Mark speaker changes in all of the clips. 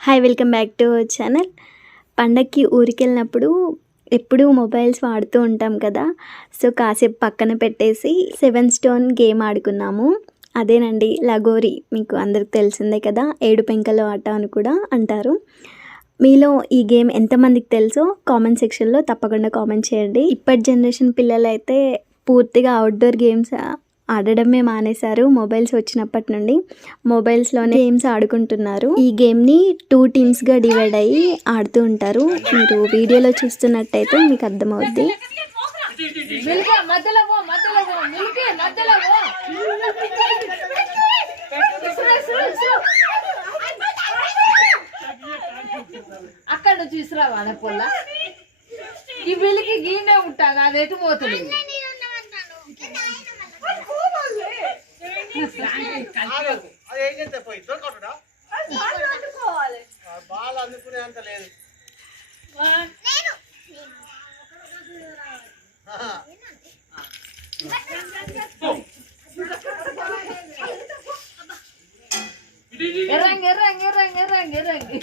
Speaker 1: Hi welcome back to our channel పండక్కి ఊరికి వెళ్ళినప్పుడు ఎప్పుడూ మొబైల్స్ వాడుతూ ఉంటాం కదా. సో కాసేపు పక్కన పెట్టేసి సెవెన్ స్టోన్ గేమ్ ఆడుకున్నాము. అదేనండి లగోరి. మీకు అందరికి తెలిసిందే కదా ఏడు పెంకల ఆట అని కూడా అంటారు. మీలో ఈ గేమ్ ఎంతమందికి తెలుసో కామెంట్ సెక్షన్లో తప్పకుండా కామెంట్ చేయండి. ఇప్పటి జనరేషన్ పిల్లలైతే పూర్తిగా అవుట్డోర్ గేమ్స్ ఆడడమే మానేశారు మొబైల్స్ వచ్చినప్పటి నుండి. మొబైల్స్లోనే గేమ్స్ ఆడుకుంటున్నారు. ఈ గేమ్ని టూ టీమ్స్గా డివైడ్ అయ్యి ఆడుతూ ఉంటారు. మీరు వీడియోలో చూస్తున్నట్టయితే మీకు అర్థమవుద్ది.
Speaker 2: అక్కడ చూసిరా వాళ్ళ పొల్ల? ఈ వెలికి గీనే ఉంటాగా అది ఎటు పోతుంది?
Speaker 3: అది ఏం చేస్తే పోయి దొరకట్టుడా బాల్ అందుకునే అంత లేదు.
Speaker 2: ఎర్రంగి ఎర్రంగి ఎర్రంగి ఎర్రంగి ఎర్రంగి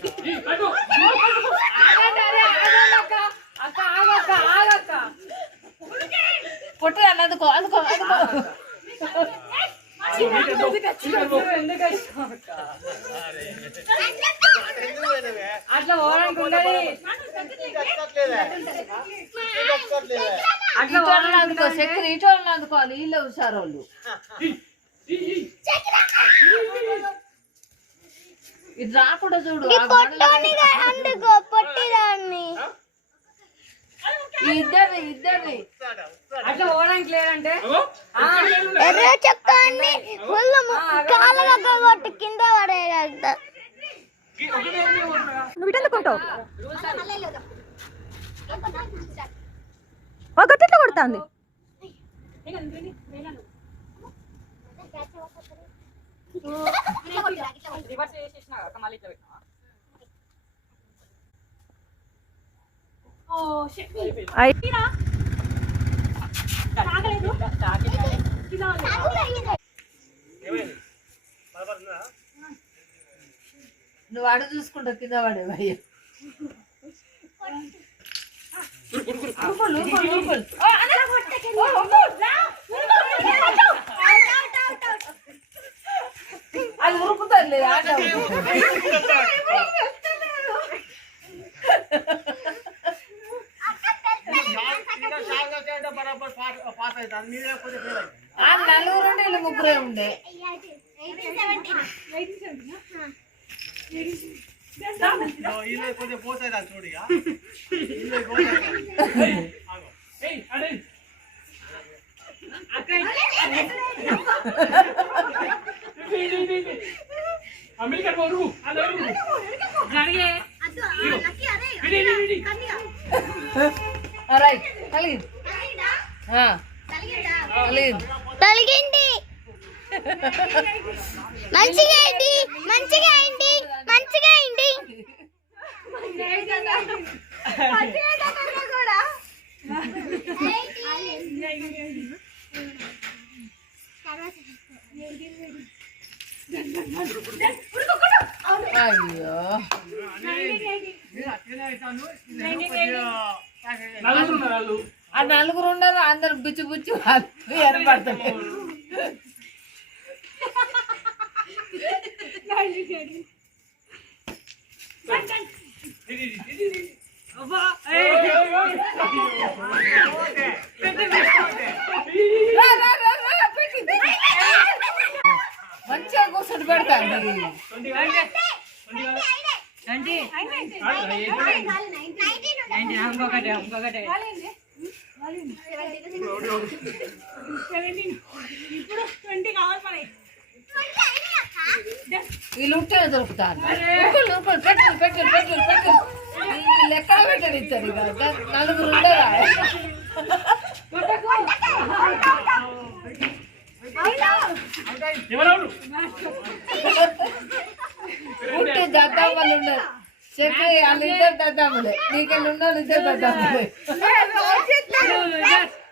Speaker 2: అట్లా
Speaker 3: అక్కట్లేదా?
Speaker 2: అట్లా ఓడానికి అందుకో చక్కెర ఇటోళ్ళని అందుకోవాలి వీళ్ళే హుషారు వాళ్ళు ఇది రాకుండా చూడు
Speaker 4: అందుకో పొట్టిదాన్ని
Speaker 3: వస్తాడా? వస్తాడా?
Speaker 2: అట్లా ఓడానికి లేదంటే
Speaker 4: ఎర్ర కింద పడేయగలుగుతా
Speaker 5: నువ్వు ఇటు ఎందుకుంటావు ఒక గట్టిట్లో కొడుతుంది
Speaker 3: ఏమైంది? బలపడుతుందా?
Speaker 2: నువ్వు అడు చూసుకుంటా కింద. పడే భయ్య అది ఉరుకుతుంది లేదు ఆట నలుగురు ఉండే వీళ్ళు ముగ్గురే ఉండే
Speaker 3: వీళ్ళు లేకపోతే పోతాయి దాన్ని చూడు ఇక వీళ్ళు పోతాయి ఆగో.
Speaker 2: రైట్ కలిగింది ఆ, కలిగింది
Speaker 4: తొలగింది. మంచిగా అయింది మంచిగా అయింది మంచిగా అయింది.
Speaker 2: అయ్యో.
Speaker 3: మీరు
Speaker 2: ఆ నలుగురు ఉండరు అందరు బుచ్చు బుచ్చు వాళ్ళు ఏర్పడతారు రా, రా, రా, రా, వీళ్ళు ఉంటే దొరుకుతాను లోపల లోపల పెట్టండి పెట్టండి పెట్టండి పెట్టండి వీళ్ళు ఎక్కడ పెట్టండి ఇస్తారు నలుగురు ఉండరా? ఉంటే దద్దామలు ఉండరు చెప్పి వాళ్ళు ఇద్దరు దద్దాములే. నీకెళ్ళి ఉండాలి ఇద్దరు దద్దాములే.